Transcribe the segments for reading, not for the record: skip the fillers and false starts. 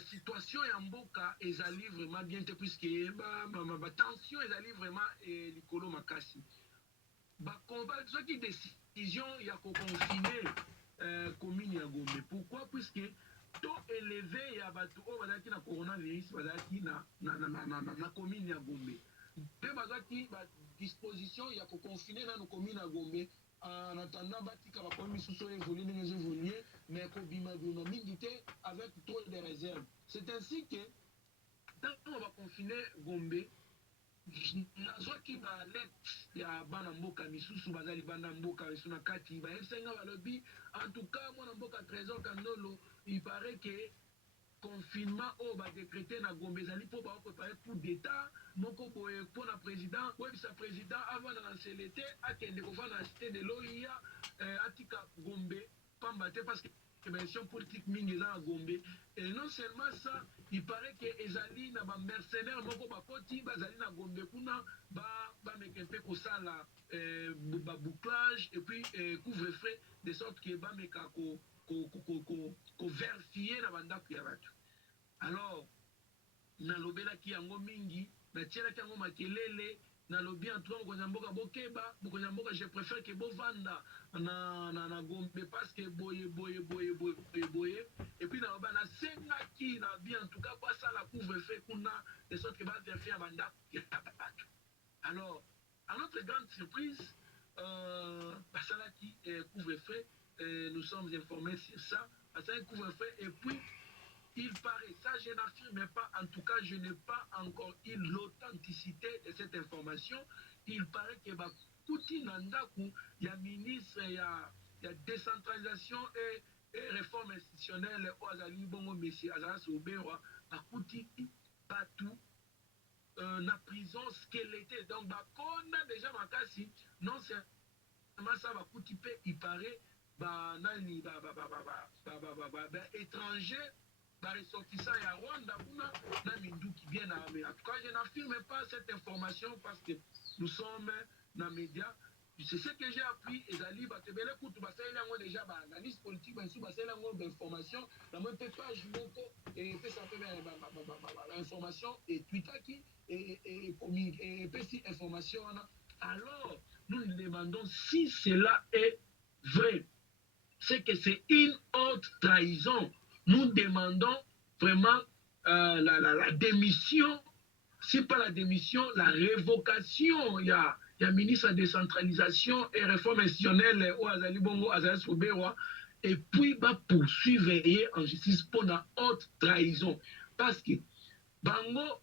situation ya mboka ezali vraiment bien te puisque tension ezali vraiment likolo makasi bakomba soki décision ya koconfine commune ya Gombe. Pourquoi? Puisque taux élevé ya bato oyo bazalaki na coronavirus bazalaki na commune ya Gombe mpe bazwaki badisposition ya koconfine nano commune ya Gombe en attendant batika bakomi misusu oyo évolue ndenge ezovolue mais kobima mingi te avec trop de réserve. C'est ainsi que ntango baconfine Gombe nazwaki balete ya bana mboka misusu baza libanda mboka misu na kati bayebisenga balobi en tout cas mwana mboka Trésor Kandolo il paraît que confinement oyo badécrété na Gombe ezali mpo baoprépare coup d'état moko boye mpo na président oyebisa président avanda na nsele te akende kovanda na cité de l'OIA atika Gombe pamba te parce que élection politique mingi eza na Gombe et non seulement ça il paraît que ezali na bamercenaire moko bakoti bazali na Gombe kuna bameka mpe kosala babouclage et puis couvre-feu de sorte que bameka koverifie na bandako ya bato. Alors nalobelaki yango mingi natielaki yango makelele nalobi en tout cas mokonzi ya mboka bokeba mokonzi ya mboka je préfère que bovanda na Gombe parce que boye et puis naloba nasengaki na bi en tout cas basala couvre-feu kuna de sorte que baverifie ya bandako ya bato. Alors à notre grande surprise basalaki couvre-feu, nous sommes informés sur ça, basalaki couvre-feu et puis il paraît, ça je n'affirme pas, en tout cas je n'ai pas encore eu l'authenticité de cette information, il paraît que Bakuti Nandaku, il y a ministre, il y a décentralisation et réforme institutionnelle, Oazali Bongo Messi Azaras Obewa, Bakuti Batou, na prison squeletté, donc Bakona déjà Makasi, non seulement ça Bakuti Pe, il paraît, nani étranger ressortissant à Rwanda na mindu qui vient à mais en tout cas je n'affirme pas cette information parce que nous sommes dans les médias. C'est ce que j'ai appris et Zali Batebele Koutou Basel yango déjà ba analyse politique ba sous Basel yango d'information la même page moko et peut ça fait information et Twitter qui et communique et petit information alors nous nous demandons si cela est vrai. C'est que c'est une haute trahison. Nous demandons vraiment la démission, si pas la démission, la révocation. Il y a ministre de décentralisation et réforme institutionnelle au Azali Bongo, Azali Sobewa, et puis va poursuivre en justice pour la haute trahison. Parce que Bango,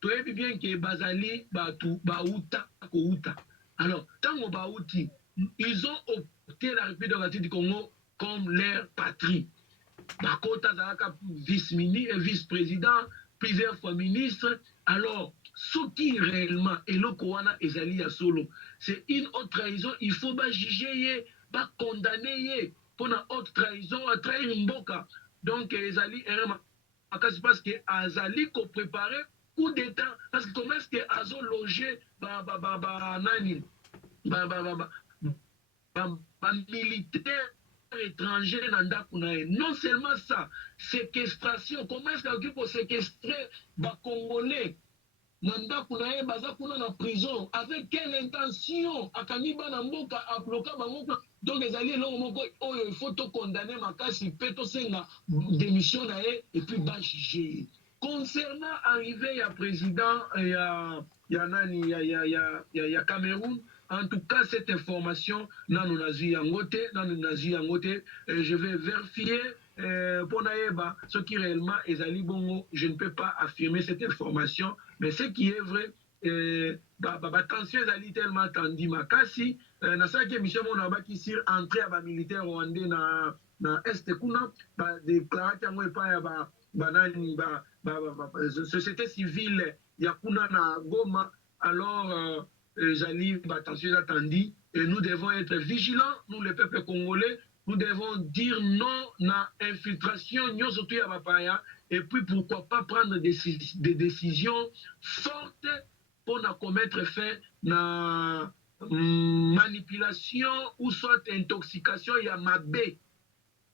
tu sais bien que Bazali, Batu, Baouta, Kouta. Alors, tant Baouti, ils ont opté la République démocratique du Congo comme leur patrie. Bakota Zalaka vice-président, plusieurs fois ministre. Alors, ce qui réellement est le Kowana Ezali Solo, c'est une haute trahison. Il faut pas juger, pas condamner pour une haute trahison, à trahir Mboka. Donc, Ezali parce que Azali ko préparé coup d'état. Parce que comment est-ce que Azo logé nani militaire étranger non seulement ça, séquestration, comment est-ce qu'il peut séquestrer les Congolais na prison, avec quelle intention akaniba na mboka aploka bango donc les alliés il faut tout condamner makasi peto senga démission na et puis ba juger concernant arrivé ya président ya nani ya Cameroun. En tout cas, cette information, je vais vérifier pour Naïba, ce qui réellement est Ali Bongo. Je ne peux pas affirmer cette information, mais ce qui est vrai, attention, Ali tellement attendu, Makasi, na ça qui est Michel Monabaki sur entrée à militaire rwandais na Est Kuna, déclaré qu'il y a société civile, Yakuna na Goma, alors. J'allais, attention, attendu, et nous devons être vigilants, nous les peuples congolais, nous devons dire non à infiltration, non surtout à Bapaya, et puis pourquoi pas prendre des décisions fortes pour ne commettre fait na manipulation ou soit intoxication, il y a mabé.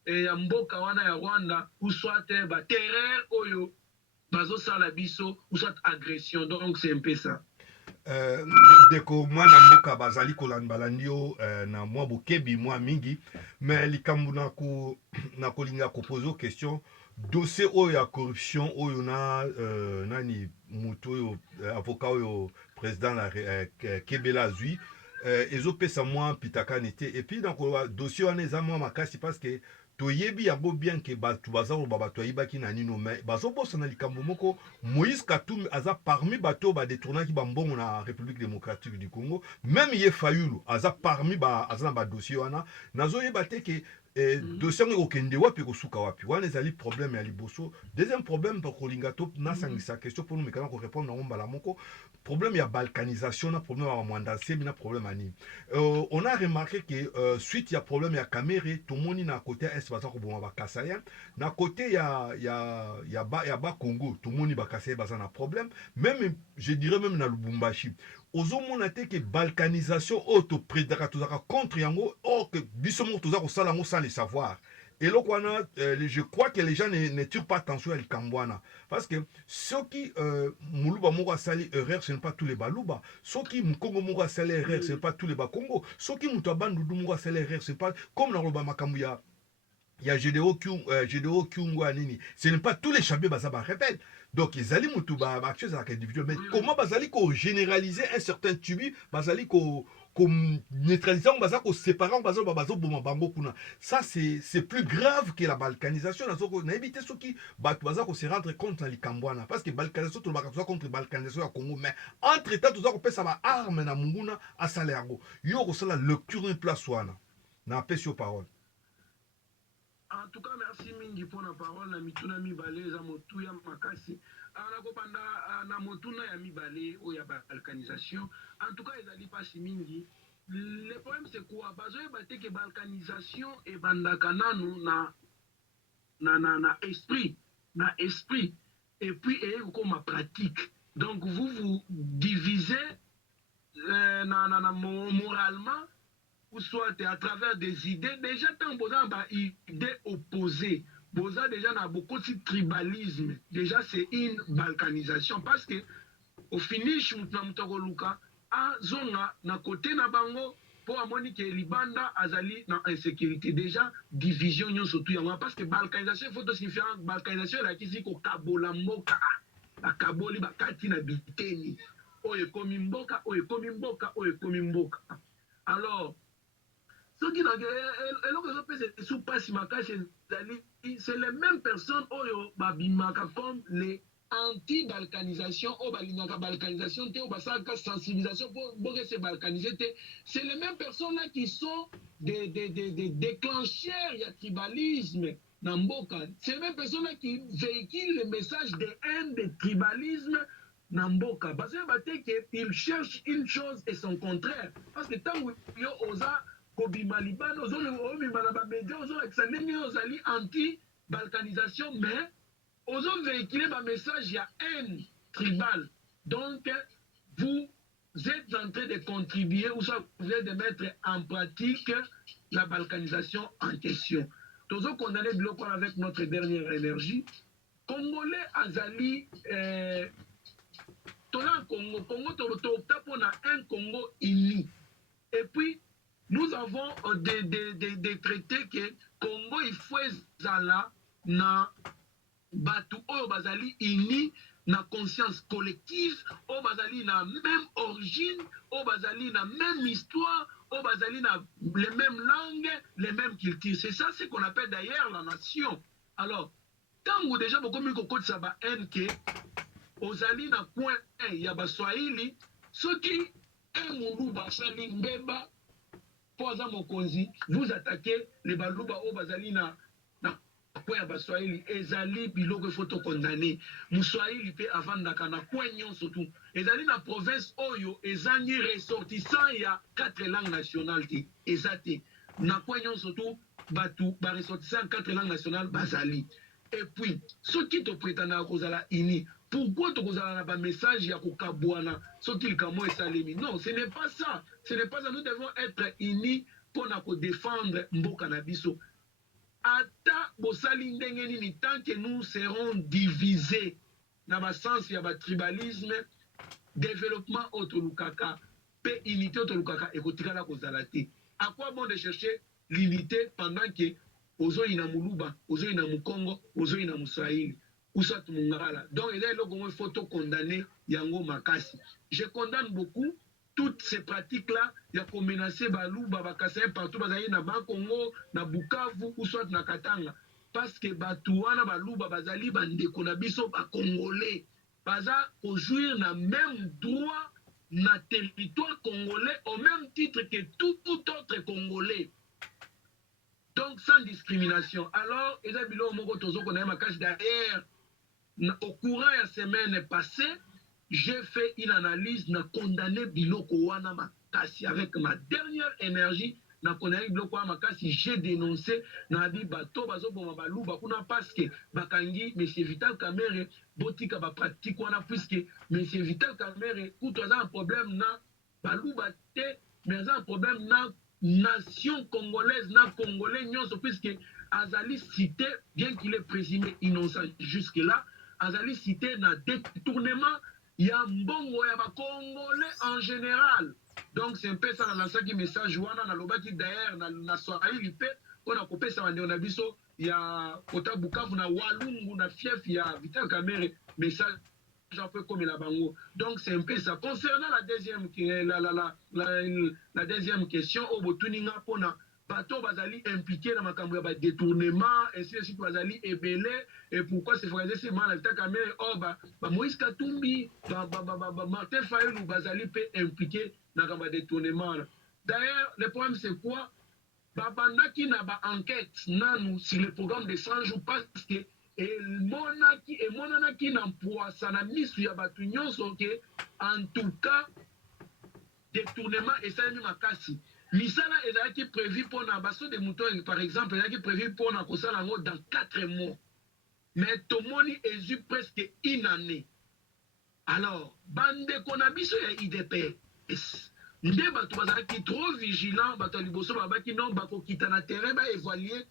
ya mboka wana ya Rwanda ou soit ba terreur oyo bazo sala biso ou soit agression. Donc c'est un peu ça. Deko mwana mboka bazali kolanda balandi yo na mwa bokebi mwa mingi mais likambo na kolinga kopose question dossier oyo ya corruption oyo na nani moto oyo avocat oyo président la Kebela azwi ezopesa mwa pitakani te et puis donc dossier wana eza mwa makasi parce que toyebi yango bien ke bato baza koloba bato ayibaki na nino me bazobosana likambo moko Moïse Katumbi aza parmi bato badetournaki bambongo na République démocratique du Congo même ye Fayulu aza parmi aza na badossier wana nazoyeba te ke dossier yango ekokende wapi kosuka wapi wana ezali problème ya liboso deuxième problème bakolinga to nasangisa question mpo nomekana korépondre nango mbala moko problème ya balkanisation na problème ya bamwanda nsebi na problème ya nini on a remarqué que suite ya problème ya Kamere tomoni na côté ya est baza koboma bakasayen na côté ya ba Congo tomoni bakasayen baza na problème même je dirais même na Lubumbashi ozomona te ke balkanisation oyo toprédaka tozalaka contre yango or que biso moko toza kosala yango sans le savoir eloko wana je crois que les gens ne tirent pas attention à likambo wana parce que soki moluba moko asali erreur ce n'est pas tous les baluba soki mkongo moko asali erreur ce n'est pas tous les bakongo soki moto abandudu moko asali erreur c'est pas comme nakoloba makambo ya Gédéo Kyungu nini ce n'est pas tous les chabés baza ba rebelle donc ezali mutu ba chose à individuel mais comment bazali ko généraliser un certain tubi bazali ko neutraliser baza ko séparer baza bazo boma bango kuna ça c'est plus grave que la balkanisation nazoko na éviter ceux qui baza ko se rendre compte na likambwana parce que balkanisation to baka contre balkanisation ya Congo mais entre temps to za ko pesa ba arme na munguna asala yango yo ko sala lecture une place wana na pesi parole. En tout cas, merci mingi pour la parole. Na mituna mibale za motu ya makasi. Na kopanda na motuna ya mibale ou ya balkanisation. En tout cas, ezali pasi mingi. Le problème c'est quoi? Bazo ebate ke balkanisation e bandaka nanu na esprit, et puis et comme pratique. Donc vous divisez moralement ou soit à travers des idées, déjà tant besoin d'idées opposées, besoin déjà n'a beaucoup de tribalisme, déjà c'est une balkanisation parce que au finish luka a zonga na côté na bango pour amoni que libanda azali na insécurité déjà division nyon surtout yango parce que balkanisation faut signifier balkanisation la kisi ko kabola moka la kaboli bakati na biteni oye komi mboka oye komi mboka oye komi mboka. Alors ceux qui c'est les mêmes personnes comme les anti-balkanisation, balkanisation, sensibilisation pour se balkaniser. C'est les mêmes personnes là qui sont des déclencheurs du tribalisme. C'est les mêmes personnes là qui véhiculent le message de haine, de tribalisme. Namboka. Parce qu'ils cherchent une chose et son contraire. Parce que tant que osa kobima libano ozobima na bamédia ozolakisa ndenge ozali anti-balkanisation mais ozovéhicule bamessage ya haine tribale. Donc vous êtes en train de contribuer ou soit vous êtes de mettre en pratique la balkanisation en question. Tozo condamné biloko avec notre dernière énergie. Congolais azali Congo on a un Congo uni. Et puis, nous avons des traités que Congo, il faut zala na batu o bazali uni na conscience collective, o bazali na même origine, o bazali na même histoire, o bazali na les mêmes langues, les mêmes cultures. C'est ça ce qu'on appelle d'ailleurs la nation. Alors, tant que déjà beaucoup de ça va NK ozali na coin ya baswahili soki mulu basali mbeba po aza mokonzi vous attaquez les baluba o bazali na coin ya baswahili ezali biloko foto condamné muswahili pe avandaka na coin nyonso tu ezali na province oyo ezangi ressortissant ya 4 langues nationales te ezate na coin nyonso tu batu ba ressortissant 4 langues nationales bazali. Et puis soki to prétendaka kozala ini pourquoi tu as un message ya kokabwana soki likamo esalemi? Non, ce n'est pas ça. Ce n'est pas ça. Nous devons être unis pour défendre mboka na biso. ata bosali ndenge nini tant que nous serons divisés na basens ya batribalisme développement otolukaka pe unité otolukaka ekotikala kozala te. À quoi bon de chercher l'unité pendant que ozoi na muluba, ozoi na mukongo, ozoi na muswahili ou soit mungala. Donc il y a il faut condamner yango makasi. Je condamne beaucoup toutes ces pratiques-là, il y a qu'on menacer Balouba, Bakassaye partout, Bazaï na Bankongo, na Bukavu, ou soit na Katanga. Parce que Batouana, Balouba, Bazali, Bandeko, na Biso, Congolais. Baza, pour jouir na même droit, na territoire congolais, au même titre que tout autre Congolais. Donc, sans discrimination. Alors, il y a bilo moko tozo qu'on a ma cache derrière. Au courant de la semaine passée, j'ai fait une analyse, na condamné biloko wana makasi avec ma dernière énergie, na condamné biloko wana makasi, j'ai dénoncé na bi bato bazo boma balu bakuna parce que bakangi monsieur Vital Kamerhe botika ba pratique wana puisque monsieur Vital Kamerhe kuto za un problème na balu baté mais un problème na nation congolaise na congolais nyonso puisque azali cité bien qu'il est présumé innocent jusque là azali cité na détournement ya mbongo ya bakongolais en général. Donc c'est un peu ça na saki message wana na lobaki d'ailleurs na Swahili pe on a coupé ça na biso ya kota Bukavu na Walungu na fief ya Vital Kamerhe message un peu comme la bango. Donc c'est un peu ça. Concernant la deuxième question au botuninga pona bato bazali impliqué dans makambo ya détournement ainsi de suite bazali ebele et pourquoi c'est frère c'est mal Vital Kamerhe Moïse Katumbi Martin Fayulu bazali pe impliqué dans makambo détournement. D'ailleurs le problème c'est quoi babandaki na ba enquête nanu sur le programme de 100 jours parce que emonanaki na mpwasa na misu ya bato nyonso ke en tout cas détournement esalemi makasi. Misala ezalaki prévu mpona baso de mouton par exemple ezalaki prévu mpona kosala yango dans 4 mois mais tomoni ezwi presque une année. Alors bandeko na biso ya IDPS nde bato bazalaki trop vigilant bato ya liboso babaki non bakokita na terrain baévalue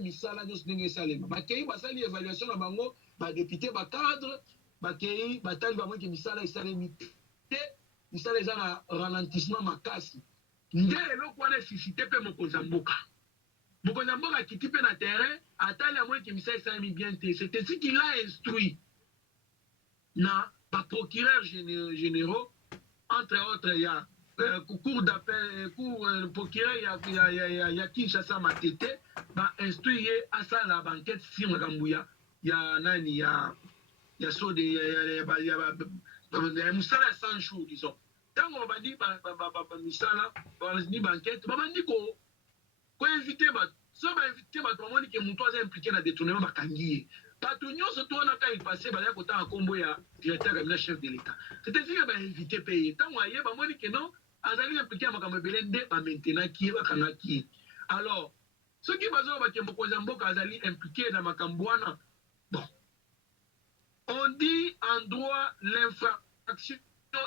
misala nyonso ndenge esalema bakei basali évaluation na bango badepute bacadre bakei batali bamoki misala esalemi te misala eza na ralentissement makasi nde eloko wana esusite mpe mokonzi ya mboka akiti mpe na terrain atali amoki misala esalemi bien te c'est ainsi qu'il a instruit na baprocureur généraux entre autres ya cour d'appel procureur ya Kinshasa Matete instruit ye asala banquête sur makambo ya nani ya sode ya musala ya 100 jours disons ntango babandi misala babandi banquête babandi koinvite bato so bainvite bato bamoni ke moto aza impliqué na détournement bakangi ye bato nyonso to wana ka epase bazali kotanga nkombo ya directeur ya cabinet chef de l'état c'est-à-dire que bainvite mpe ye ntango aye bamoni ke non azali impliqué ya makambo ebele nde bamaintenaki ye bakangaki ye. Alors soki bazoba bake mokonzi ya mboka azali impliqué na makambo wana bon on dit en droit l'infraction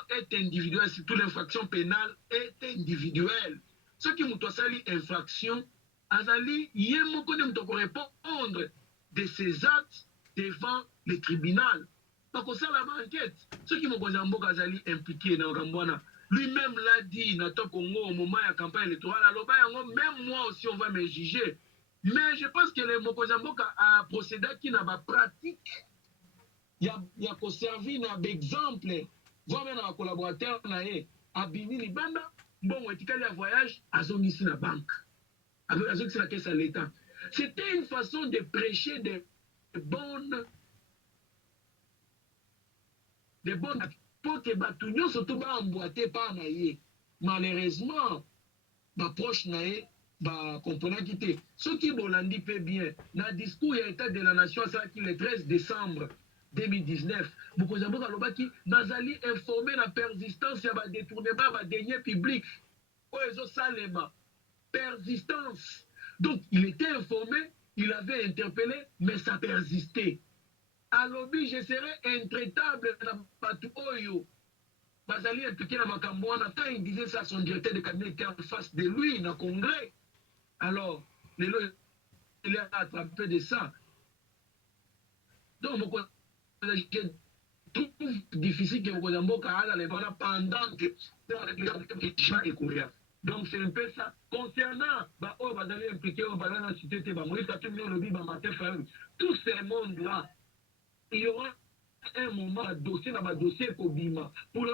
est individuelle, surtout l'infraction pénale est individuelle. Ce qui moto asali infraction azali ye moko nde moto akorépondre de ses actes devant le tribunal bakosala ba enquête soki mokonzi ya mboka azali impliqué na makambo wana lui-même l'a dit na to Congo au moment ya campagne électorale aloba yango même moi aussi on va me juger mais je pense que le mokonzi ya mboka a procédaki na bapratique ya koservi na baexemple voire na collaborateur na ye abimi libanda mbongo etikali ya voyage azongisi na banque azongisi na caisse à l'état. C'était une façon de prêcher de bonnes pour que bato nyonso to baemboîte par na ye malheureusement baproche na ye bakomprenaki te soki bolandi mpe bien na discours ya état de la nation asalaki le 13 décembre 2019 mokonzi ya mboka alobaki nazali informé na persistance ya badétournement badenier public oyo ezosalema persistance. Donc il était informé, il avait interpellé mais ça persistait. Alobi je serai intraitable na batu oyo bazali impliqué na makambo wana quand il disait ça son directeur de cabinet était en face de lui na congrès. Alors lelo il est attrapé de ça. Donc, je trouve difficile que vous ayez pendant que les gens écourent. Donc, c'est un peu ça. Concernant, oh, vous allez impliquer, on va dans la cité, tous ces mondes-là, il y aura un moment, un dossier pour Bima. Pour le